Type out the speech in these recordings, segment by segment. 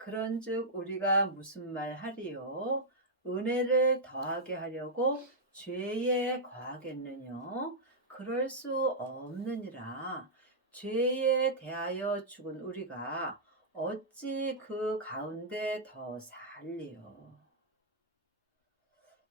그런즉 우리가 무슨 말 하리요? 은혜를 더하게 하려고 죄에 거하겠느냐? 그럴 수 없느니라. 죄에 대하여 죽은 우리가 어찌 그 가운데 더 살리요?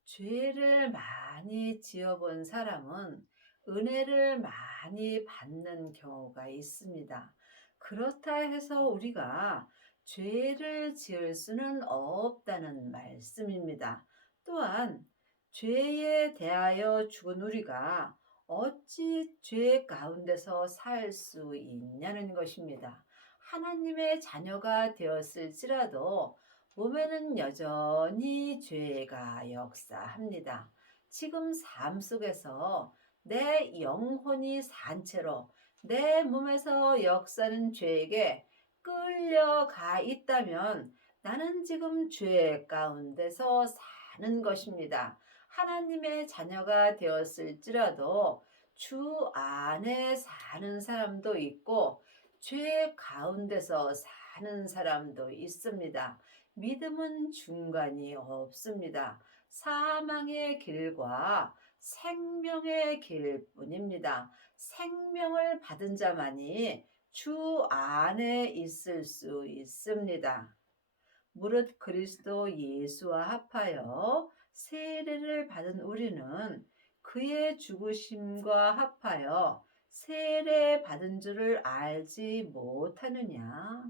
죄를 많이 지어본 사람은 은혜를 많이 받는 경우가 있습니다. 그렇다 해서 우리가 죄를 지을 수는 없다는 말씀입니다. 또한 죄에 대하여 죽은 우리가 어찌 죄 가운데서 살 수 있냐는 것입니다. 하나님의 자녀가 되었을지라도 몸에는 여전히 죄가 역사합니다. 지금 삶 속에서 내 영혼이 산 채로 내 몸에서 역사는 죄에게 끌려가 있다면 나는 지금 죄 가운데서 사는 것입니다. 하나님의 자녀가 되었을지라도 주 안에 사는 사람도 있고 죄 가운데서 사는 사람도 있습니다. 믿음은 중간이 없습니다. 사망의 길과 생명의 길뿐입니다. 생명을 받은 자만이 주 안에 있을 수 있습니다. 무릇 그리스도 예수와 합하여 세례를 받은 우리는 그의 죽으심과 합하여 세례 받은 줄을 알지 못하느냐?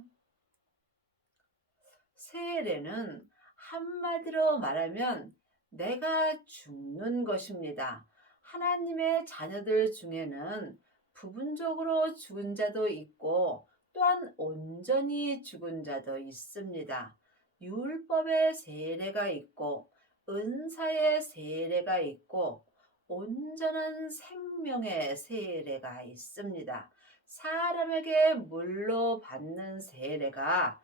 세례는 한마디로 말하면 내가 죽는 것입니다. 하나님의 자녀들 중에는 부분적으로 죽은 자도 있고 또한 온전히 죽은 자도 있습니다. 율법의 세례가 있고 은사의 세례가 있고 온전한 생명의 세례가 있습니다. 사람에게 물로 받는 세례가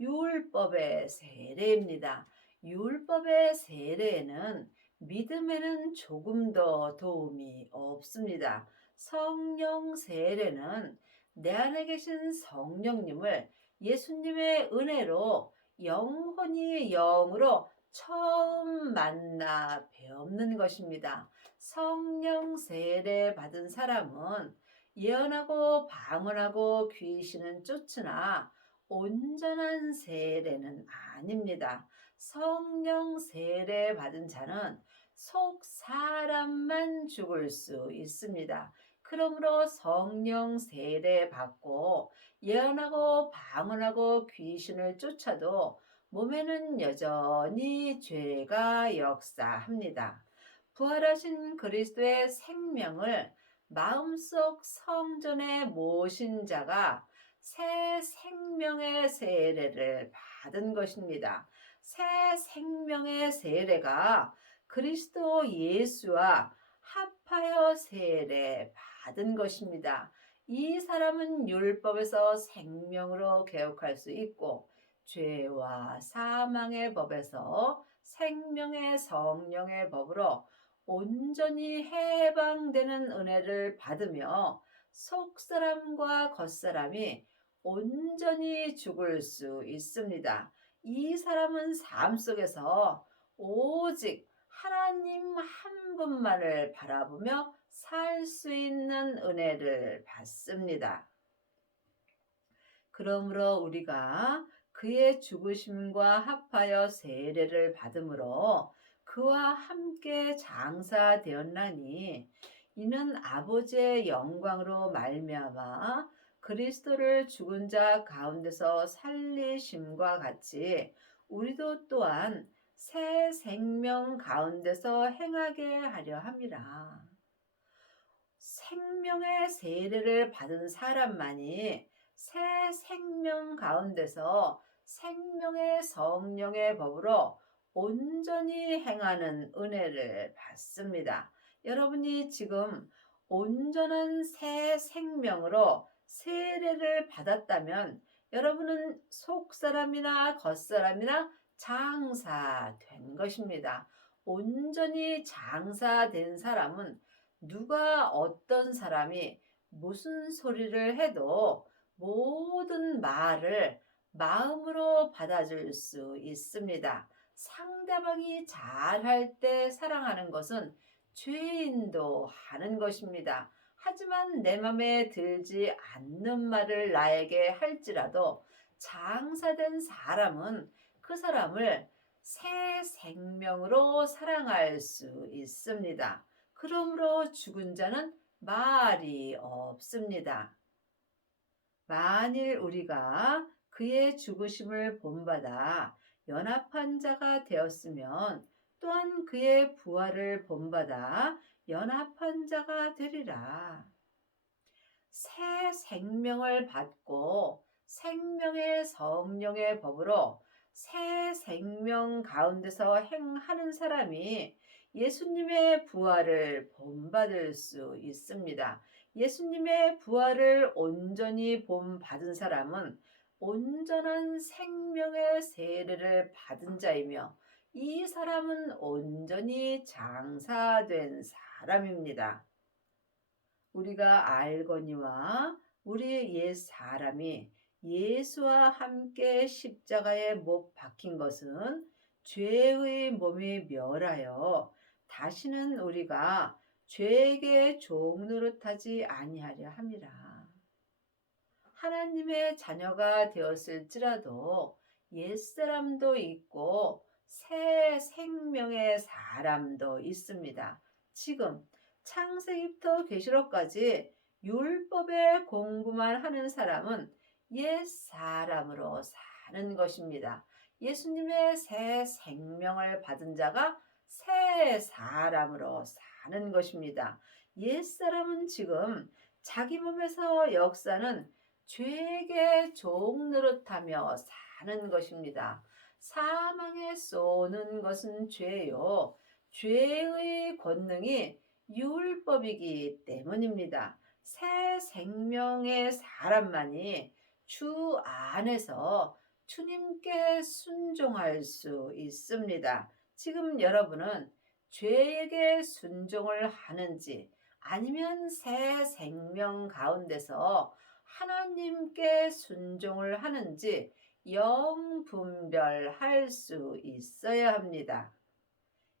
율법의 세례입니다. 율법의 세례에는 믿음에는 조금도 도움이 없습니다. 성령 세례는 내 안에 계신 성령님을 예수님의 은혜로 영혼이 영으로 처음 만나 배우는 것입니다. 성령 세례 받은 사람은 예언하고 방언하고 귀신은 쫓으나 온전한 세례는 아닙니다. 성령 세례 받은 자는 속 사람만 죽을 수 있습니다. 그러므로 성령 세례 받고 예언하고 방언하고 귀신을 쫓아도 몸에는 여전히 죄가 역사합니다. 부활하신 그리스도의 생명을 마음속 성전에 모신 자가 새 생명의 세례를 받은 것입니다. 새 생명의 세례가 그리스도 예수와 합하여 세례 받은 것입니다. 이 사람은 율법에서 생명으로 개혁할 수 있고 죄와 사망의 법에서 생명의 성령의 법으로 온전히 해방되는 은혜를 받으며 속사람과 겉사람이 온전히 죽을 수 있습니다. 이 사람은 삶 속에서 오직 하나님 한 분만을 바라보며 살 수 있는 은혜를 받습니다. 그러므로 우리가 그의 죽으심과 합하여 세례를 받음으로 그와 함께 장사되었나니 이는 아버지의 영광으로 말미암아 그리스도를 죽은 자 가운데서 살리심과 같이 우리도 또한 새 생명 가운데서 행하게 하려 함이라. 생명의 세례를 받은 사람만이 새 생명 가운데서 생명의 성령의 법으로 온전히 행하는 은혜를 받습니다. 여러분이 지금 온전한 새 생명으로 세례를 받았다면 여러분은 속사람이나 겉사람이나 장사된 것입니다. 온전히 장사된 사람은 누가 어떤 사람이 무슨 소리를 해도 모든 말을 마음으로 받아줄 수 있습니다. 상대방이 잘할 때 사랑하는 것은 죄인도 하는 것입니다. 하지만 내 맘에 들지 않는 말을 나에게 할지라도 장사된 사람은 그 사람을 새 생명으로 사랑할 수 있습니다. 그러므로 죽은 자는 말이 없습니다. 만일 우리가 그의 죽으심을 본받아 연합한 자가 되었으면 또한 그의 부활을 본받아 연합한 자가 되리라. 새 생명을 받고 생명의 성령의 법으로 새 생명 가운데서 행하는 사람이 예수님의 부활을 본받을 수 있습니다. 예수님의 부활을 온전히 본받은 사람은 온전한 생명의 세례를 받은 자이며 이 사람은 온전히 장사된 사람입니다. 우리가 알거니와 우리 옛 사람이 예수와 함께 십자가에 못 박힌 것은 죄의 몸이 멸하여 다시는 우리가 죄에게 종노릇하지 아니하려 함이라. 하나님의 자녀가 되었을지라도 옛사람도 있고 새 생명의 사람도 있습니다. 지금 창세기부터 계시록까지 율법의 공부만 하는 사람은 옛 사람으로 사는 것입니다. 예수님의 새 생명을 받은 자가 새 사람으로 사는 것입니다. 옛 사람은 지금 자기 몸에서 역사는 죄에게 종노릇하며 사는 것입니다. 사망에 쏘는 것은 죄요. 죄의 권능이 율법이기 때문입니다. 새 생명의 사람만이 주 안에서 주님께 순종할 수 있습니다. 지금 여러분은 죄에게 순종을 하는지 아니면 새 생명 가운데서 하나님께 순종을 하는지 영분별할 수 있어야 합니다.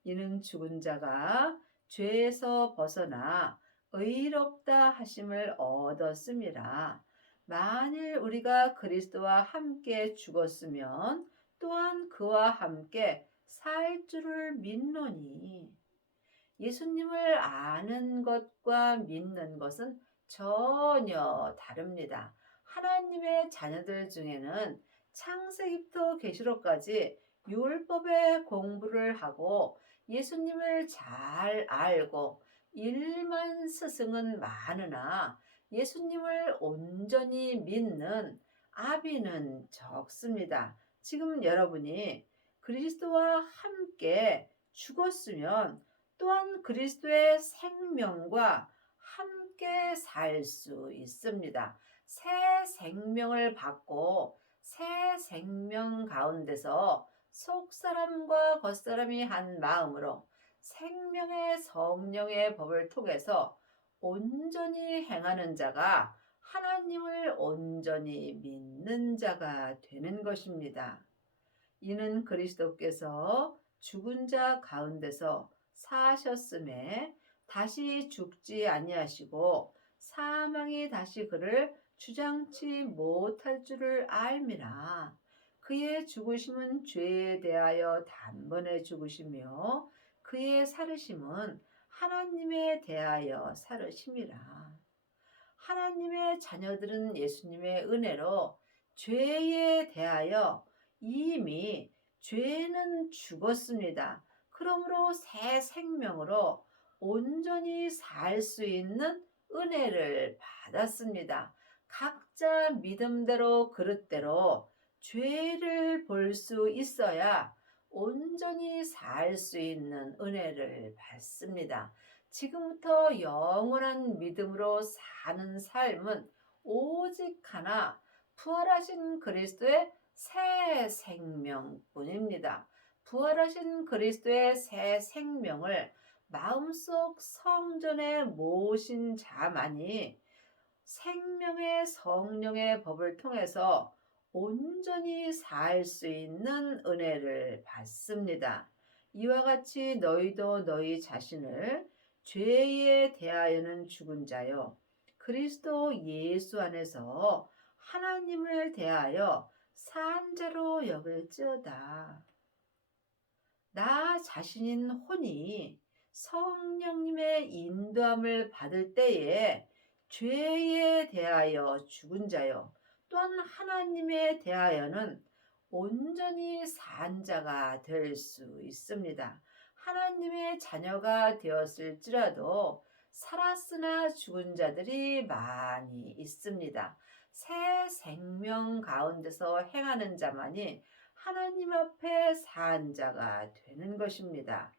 이는 죽은 자가 죄에서 벗어나 의롭다 하심을 얻었음이라. 만일 우리가 그리스도와 함께 죽었으면 또한 그와 함께 살 줄을 믿노니. 예수님을 아는 것과 믿는 것은 전혀 다릅니다. 하나님의 자녀들 중에는 창세기부터 계시록까지 율법의 공부를 하고 예수님을 잘 알고 일만 스승은 많으나 예수님을 온전히 믿는 아비는 적습니다. 지금 여러분이 그리스도와 함께 죽었으면 또한 그리스도의 생명과 함께 살 수 있습니다. 새 생명을 받고 새 생명 가운데서 속사람과 겉사람이 한 마음으로 생명의 성령의 법을 통해서 온전히 행하는 자가 하나님을 온전히 믿는 자가 되는 것입니다. 이는 그리스도께서 죽은 자 가운데서 사셨음에 다시 죽지 아니하시고 사망이 다시 그를 주장치 못할 줄을 알미라. 그의 죽으심은 죄에 대하여 단번에 죽으시며 그의 살으심은 하나님에 대하여 살으심이라. 하나님의 자녀들은 예수님의 은혜로 죄에 대하여 이미 죄는 죽었습니다. 그러므로 새 생명으로 온전히 살 수 있는 은혜를 받았습니다. 각자 믿음대로 그릇대로 죄를 볼 수 있어야 온전히 살 수 있는 은혜를 받습니다. 지금부터 영원한 믿음으로 사는 삶은 오직 하나 부활하신 그리스도의 새 생명뿐입니다. 부활하신 그리스도의 새 생명을 마음속 성전에 모신 자만이 생명의 성령의 법을 통해서 온전히 살 수 있는 은혜를 받습니다. 이와 같이 너희도 너희 자신을 죄에 대하여는 죽은 자요 그리스도 예수 안에서 하나님을 대하여 산 자로 여길지어다. 나 자신인 혼이 성령님의 인도함을 받을 때에 죄에 대하여 죽은 자요 또한 하나님에 대하여는 온전히 산 자가 될 수 있습니다. 하나님의 자녀가 되었을지라도 살았으나 죽은 자들이 많이 있습니다. 새 생명 가운데서 행하는 자만이 하나님 앞에 산 자가 되는 것입니다.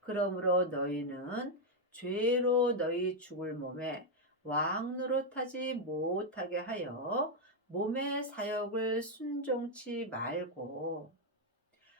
그러므로 너희는 죄로 너희 죽을 몸에 왕 노릇하지 못하게 하여 몸의 사역을 순종치 말고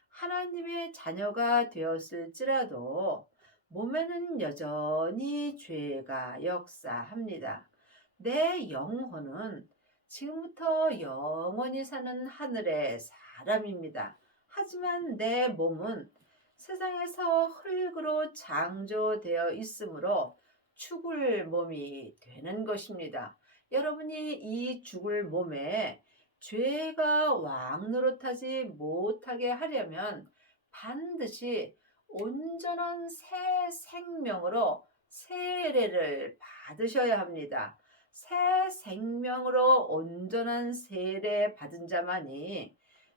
하나님의 자녀가 되었을지라도 몸에는 여전히 죄가 역사합니다. 내 영혼은 지금부터 영원히 사는 하늘의 사람입니다. 하지만 내 몸은 세상에서 흙으로 창조되어 있으므로 죽을 몸이 되는 것입니다. 여러분이 이 죽을 몸에 죄가 왕 노릇하지 못하게 하려면 반드시 온전한 새 생명으로 세례를 받으셔야 합니다. 새 생명으로 온전한 세례 받은 자만이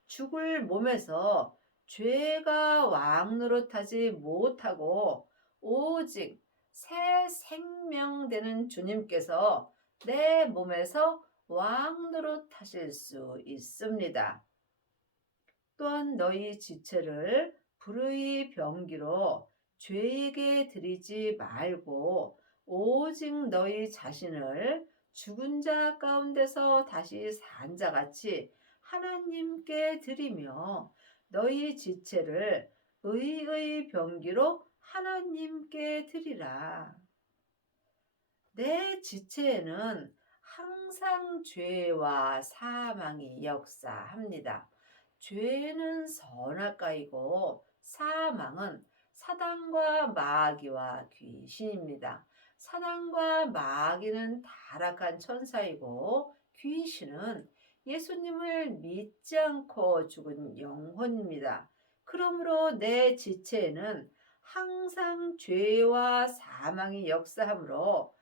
죽을 몸에서 죄가 왕 노릇하지 못하고 오직 새 생명 되는 주님께서 내 몸에서 왕 노릇하실 수 있습니다. 또한 너희 지체를 불의 병기로 죄에게 드리지 말고 오직 너희 자신을 죽은 자 가운데서 다시 산 자같이 하나님께 드리며 너희 지체를 의의 병기로 하나님께 드리라. 내 지체에는 항상 죄와 사망이 역사합니다. 죄는 선악과이고 사망은 사단과 마귀와 귀신입니다. 사단과 마귀는 타락한 천사이고 귀신은 예수님을 믿지 않고 죽은 영혼입니다. 그러므로 내 지체에는 항상 죄와 사망이 역사하므로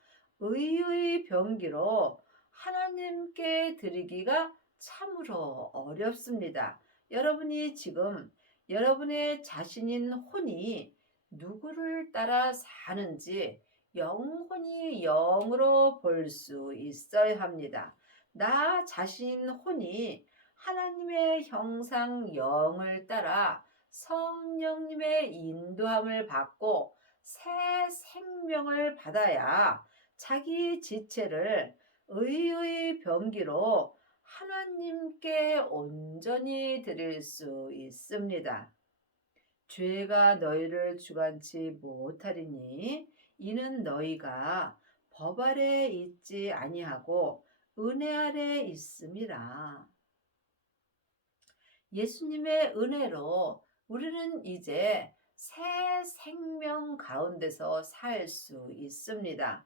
의의 병기로 하나님께 드리기가 참으로 어렵습니다. 여러분이 지금 여러분의 자신인 혼이 누구를 따라 사는지 영혼이 영으로 볼 수 있어야 합니다. 나 자신인 혼이 하나님의 형상 영을 따라 성령님의 인도함을 받고 새 생명을 받아야 자기 지체를 의의 병기로 하나님께 온전히 드릴 수 있습니다. 죄가 너희를 주관치 못하리니 이는 너희가 법 아래 있지 아니하고 은혜 아래 있음이라. 예수님의 은혜로 우리는 이제 새 생명 가운데서 살 수 있습니다.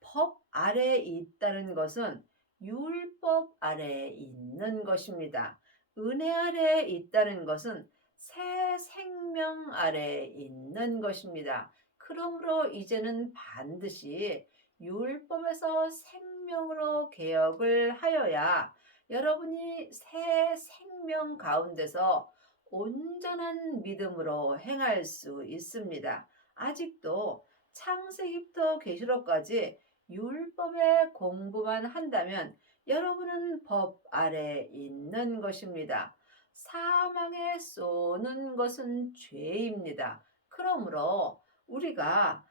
법 아래 있다는 것은 율법 아래 있는 것입니다. 은혜 아래 있다는 것은 새 생명 아래 있는 것입니다. 그러므로 이제는 반드시 율법에서 생명으로 개혁을 하여야 여러분이 새 생명 가운데서 온전한 믿음으로 행할 수 있습니다. 아직도 창세기부터 계시록까지 율법의 공부만 한다면 여러분은 법 아래 있는 것입니다. 사망에 쏘는 것은 죄입니다. 그러므로 우리가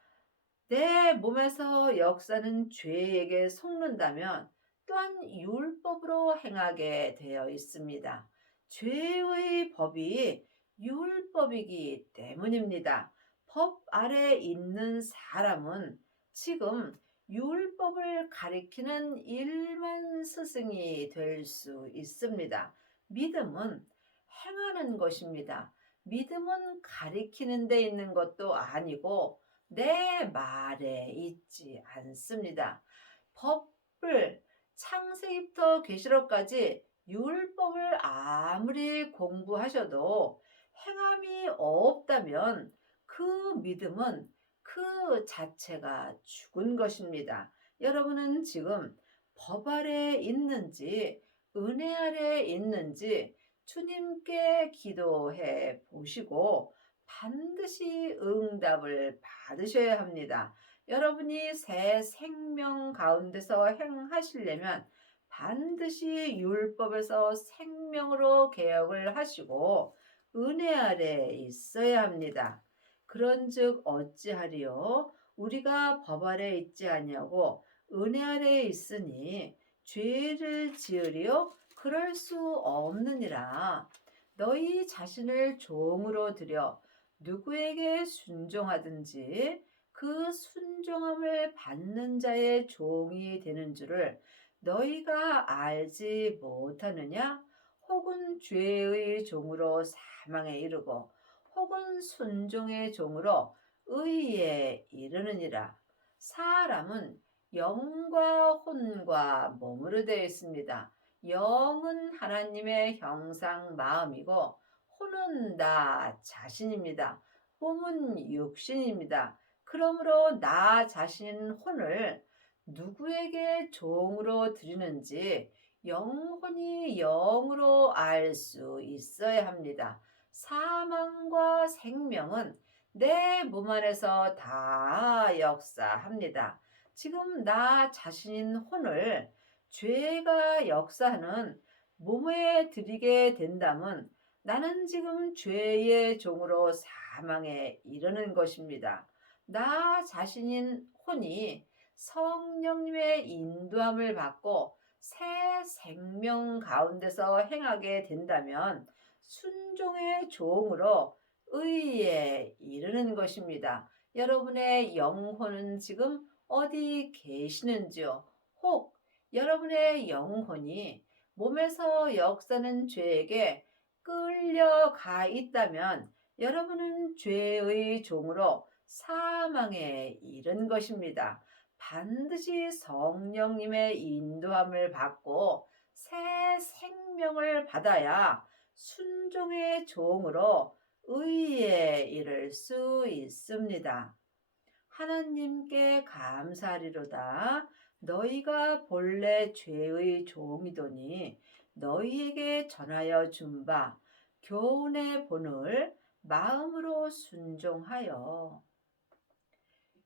내 몸에서 역사는 죄에게 속는다면 또한 율법으로 행하게 되어 있습니다. 죄의 법이 율법이기 때문입니다. 법 아래 있는 사람은 지금 율법을 가리키는 일만 스승이 될 수 있습니다. 믿음은 행하는 것입니다. 믿음은 가리키는 데 있는 것도 아니고 내 말에 있지 않습니다. 법을 창세기부터 계시록까지 율법을 아무리 공부하셔도 행함이 없다면 그 믿음은 그 자체가 죽은 것입니다. 여러분은 지금 법 아래 있는지 은혜 아래 있는지 주님께 기도해 보시고 반드시 응답을 받으셔야 합니다. 여러분이 새 생명 가운데서 행하시려면 반드시 율법에서 생명으로 개혁을 하시고 은혜 아래 있어야 합니다. 그런즉 어찌하리요? 우리가 법 아래 있지 아니하고 은혜 아래 있으니 죄를 지으리요? 그럴 수 없느니라. 너희 자신을 종으로 들여 누구에게 순종하든지 그 순종함을 받는 자의 종이 되는 줄을 너희가 알지 못하느냐? 혹은 죄의 종으로 사망에 이르고 혹은 순종의 종으로 의에 이르느니라. 사람은 영과 혼과 몸으로 되어 있습니다. 영은 하나님의 형상 마음이고 혼은 나 자신입니다. 몸은 육신입니다. 그러므로 나 자신 혼을 누구에게 종으로 드리는지 영혼이 영으로 알 수 있어야 합니다. 사망과 생명은 내 몸 안에서 다 역사합니다. 지금 나 자신인 혼을 죄가 역사하는 몸에 들이게 된다면 나는 지금 죄의 종으로 사망에 이르는 것입니다. 나 자신인 혼이 성령님의 인도함을 받고 새 생명 가운데서 행하게 된다면 순종의 종으로 의에 이르는 것입니다. 여러분의 영혼은 지금 어디 계시는지요? 혹 여러분의 영혼이 몸에서 역사는 죄에게 끌려가 있다면 여러분은 죄의 종으로 사망에 이른 것입니다. 반드시 성령님의 인도함을 받고 새 생명을 받아야 순종의 종으로 의에 이를 수 있습니다. 하나님께 감사하리로다. 너희가 본래 죄의 종이더니 너희에게 전하여 준 바 교훈의 본을 마음으로 순종하여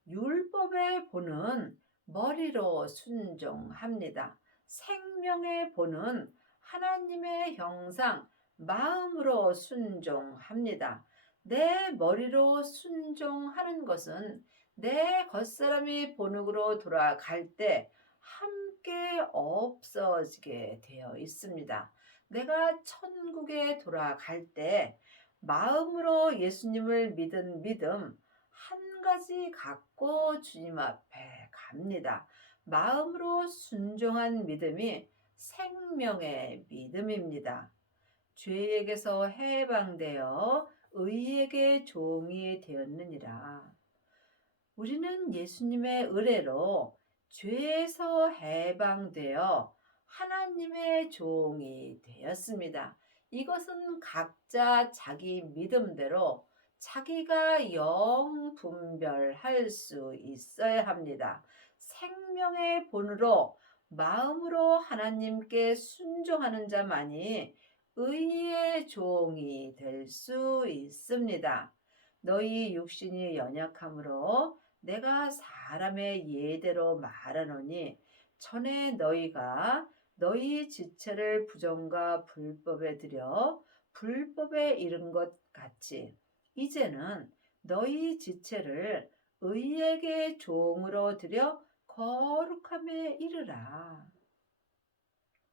율법의 본은 머리로 순종합니다. 생명의 본은 하나님의 형상 마음으로 순종합니다. 내 머리로 순종하는 것은 내 겉사람이 본흙으로 돌아갈 때 함께 없어지게 되어 있습니다. 내가 천국에 돌아갈 때 마음으로 예수님을 믿은 믿음 한 가지 갖고 주님 앞에 갑니다. 마음으로 순종한 믿음이 생명의 믿음입니다. 죄에게서 해방되어 의에게 종이 되었느니라. 우리는 예수님의 은혜로 죄에서 해방되어 하나님의 종이 되었습니다. 이것은 각자 자기 믿음대로 자기가 영 분별할 수 있어야 합니다. 생명의 본으로 마음으로 하나님께 순종하는 자만이 의의 종이 될 수 있습니다. 너희 육신이 연약함으로 내가 사람의 예대로 말하노니 전에 너희가 너희 지체를 부정과 불법에 들여 불법에 이른 것 같이 이제는 너희 지체를 의에게 종으로 들여 거룩함에 이르라.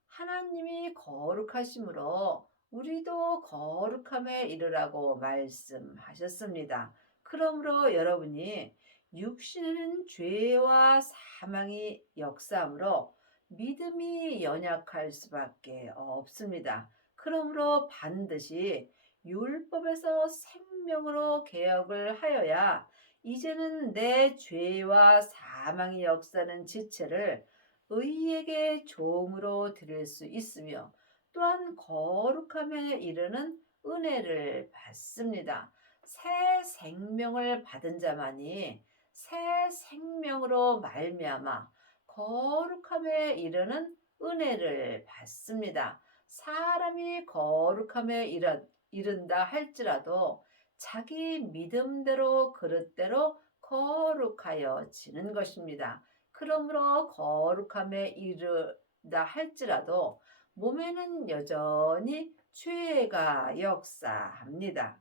하나님이 거룩하심으로 우리도 거룩함에 이르라고 말씀하셨습니다. 그러므로 여러분이 육신에는 죄와 사망이 역사하므로 믿음이 연약할 수밖에 없습니다. 그러므로 반드시 율법에서 생명으로 개혁을 하여야 이제는 내 죄와 사망의 역사는 지체를 의에게 종으로 드릴 수 있으며 또한 거룩함에 이르는 은혜를 받습니다. 새 생명을 받은 자만이 새 생명으로 말미암아 거룩함에 이르는 은혜를 받습니다. 사람이 거룩함에 이른다 할지라도 자기 믿음대로 그릇대로 거룩하여 지는 것입니다. 그러므로 거룩함에 이르다 할지라도 몸에는 여전히 죄가 역사합니다.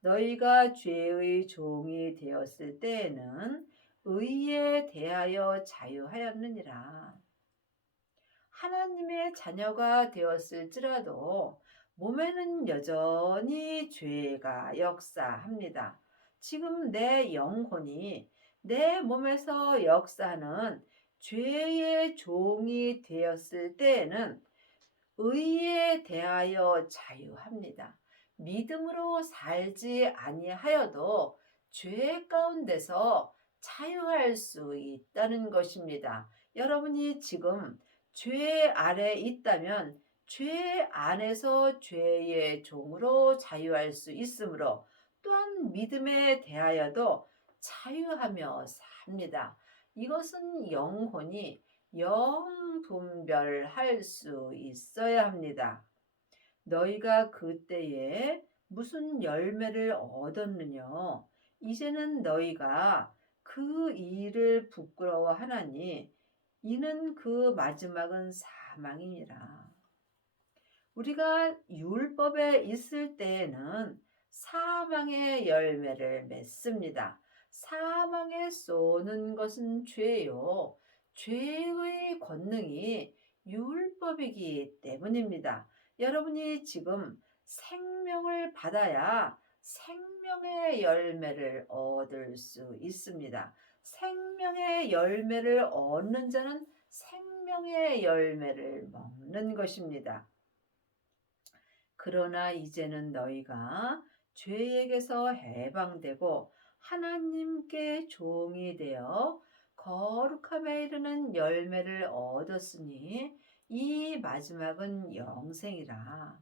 너희가 죄의 종이 되었을 때에는 의에 대하여 자유하였느니라. 하나님의 자녀가 되었을지라도 몸에는 여전히 죄가 역사합니다. 지금 내 영혼이 내 몸에서 역사하는 죄의 종이 되었을 때에는 의에 대하여 자유합니다. 믿음으로 살지 아니하여도 죄 가운데서 자유할 수 있다는 것입니다. 여러분이 지금 죄 아래 있다면 죄 안에서 죄의 종으로 자유할 수 있으므로 또한 믿음에 대하여도 자유하며 삽니다. 이것은 영혼이 영분별할 수 있어야 합니다. 너희가 그때에 무슨 열매를 얻었느냐? 이제는 너희가 그 일을 부끄러워하나니 이는 그 마지막은 사망이니라. 우리가 율법에 있을 때에는 사망의 열매를 맺습니다. 사망에 쏘는 것은 죄요. 죄의 권능이 율법이기 때문입니다. 여러분이 지금 생명을 받아야 생명의 열매를 얻을 수 있습니다. 생명의 열매를 얻는 자는 생명의 열매를 먹는 것입니다. 그러나 이제는 너희가 죄에게서 해방되고 하나님께 종이 되어 거룩함에 이르는 열매를 얻었으니 이 마지막은 영생이라.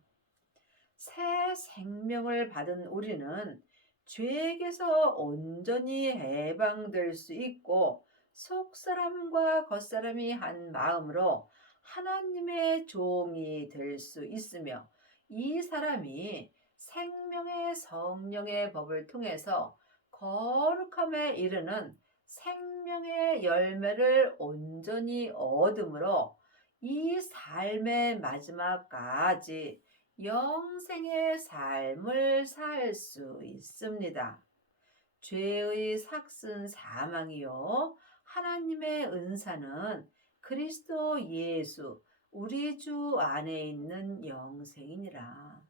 새 생명을 받은 우리는 죄에게서 온전히 해방될 수 있고 속사람과 겉사람이 한 마음으로 하나님의 종이 될 수 있으며 이 사람이 생명의 성령의 법을 통해서 거룩함에 이르는 생명의 열매를 온전히 얻으므로 이 삶의 마지막까지 영생의 삶을 살 수 있습니다. 죄의 삭은 사망이요 하나님의 은사는 그리스도 예수 우리 주 안에 있는 영생이니라.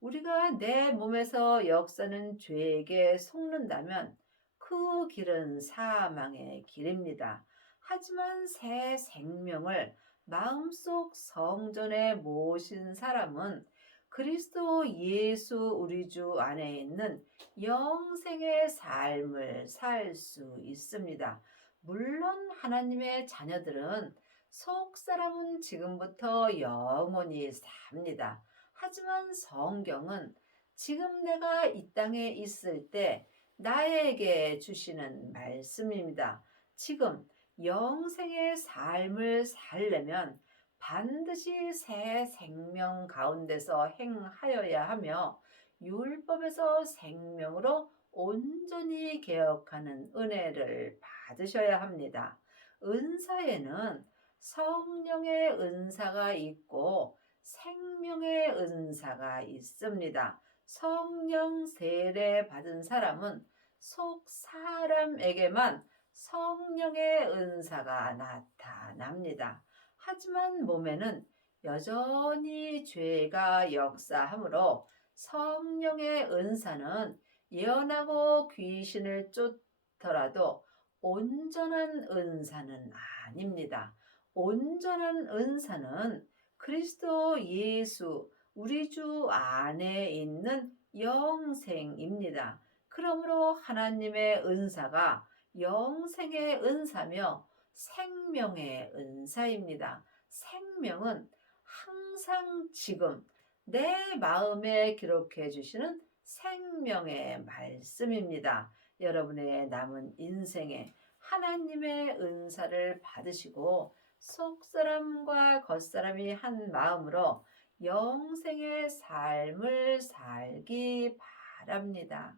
우리가 내 몸에서 역사는 죄에게 속는다면 그 길은 사망의 길입니다. 하지만 새 생명을 마음속 성전에 모신 사람은 그리스도 예수 우리 주 안에 있는 영생의 삶을 살 수 있습니다. 물론 하나님의 자녀들은 속 사람은 지금부터 영원히 삽니다. 하지만 성경은 지금 내가 이 땅에 있을 때 나에게 주시는 말씀입니다. 지금 영생의 삶을 살려면 반드시 새 생명 가운데서 행하여야 하며 율법에서 생명으로 온전히 개혁하는 은혜를 받으셔야 합니다. 은사에는 성령의 은사가 있고 생명의 은사가 있습니다. 성령 세례 받은 사람은 속 사람에게만 성령의 은사가 나타납니다. 하지만 몸에는 여전히 죄가 역사하므로 성령의 은사는 예언하고 귀신을 쫓더라도 온전한 은사는 아닙니다. 온전한 은사는 그리스도 예수, 우리 주 안에 있는 영생입니다. 그러므로 하나님의 은사가 영생의 은사며 생명의 은사입니다. 생명은 항상 지금 내 마음에 기록해 주시는 생명의 말씀입니다. 여러분의 남은 인생에 하나님의 은사를 받으시고 속사람과 겉사람이 한 마음으로 영생의 삶을 살기 바랍니다.